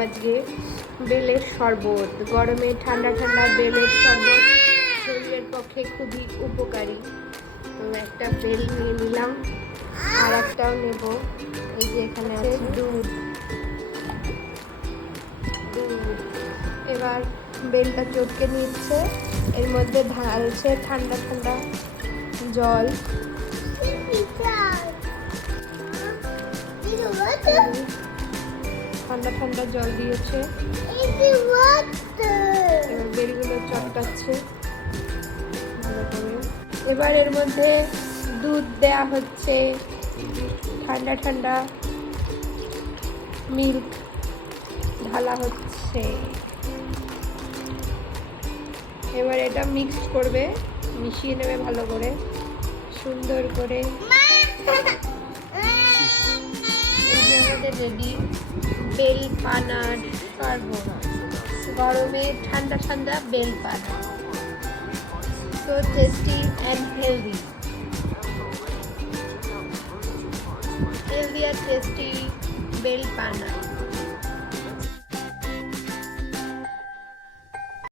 আজকে বেলের শরবত। গরমে ঠান্ডা ঠান্ডা বেলের শরবত। শরীরের পক্ষে খুবই উপকারী। একটা বেল নিয়ে নিলাম। আর একটাও নেব। এই যে এখানে আছে দুধ। দুধ। এবার বেলটা চটকে নিচ্ছে। এর মধ্যে ঢালছে ঠান্ডা ঠান্ডা জল। ঠান্ডা ঠান্ডা জল দিয়েছে। এবার বেলগুলো চটকাচ্ছে। ভালো করে। এবার এর মধ্যে দুধ দেয়া হচ্ছে। ঠান্ডা ঠান্ডা মিল্ক ঢালা হচ্ছে। এবার এটা মিক্সড করবে মিশিয়ে নেবে ভালো করে। সুন্দর করে। রেডি। বেল পানার শরবত গরমে ঠান্ডা ঠান্ডা বেল পানা so tasty and healthy healthy and tasty bel pana